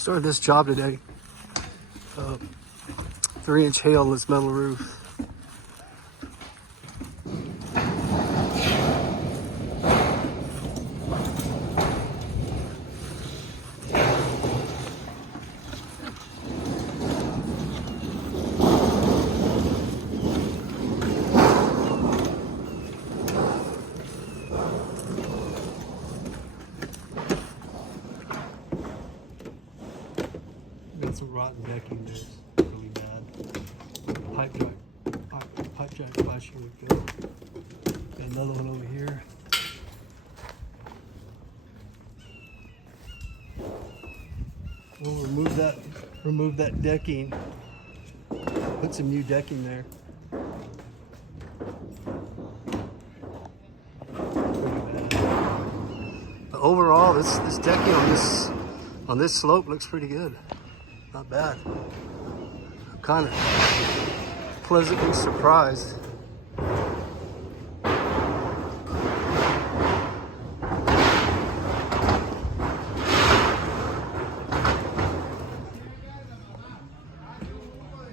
Started this job today. 3-inch hail on this metal roof. Got some rotten decking that's really bad. Pipe jack flashing would go. Got another one over here. We'll remove that decking. Put some new decking there. Pretty bad. But overall, this decking on this slope looks pretty good. Not bad. I'm kind of pleasantly surprised.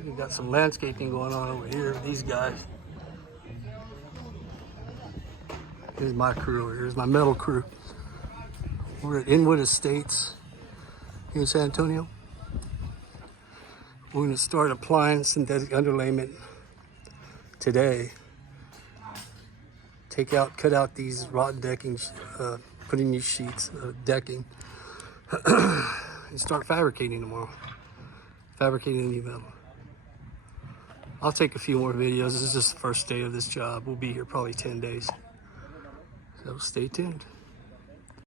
We've got some landscaping going on over here with these guys. Here's my crew over here. Here's my metal crew. We're at Inwood Estates here in San Antonio. We're going to start applying synthetic underlayment today. Cut out these rotten decking, put in these sheets of decking, and start fabricating tomorrow. Fabricating new metal. I'll take a few more videos. This is just the first day of this job. We'll be here probably 10 days. So stay tuned.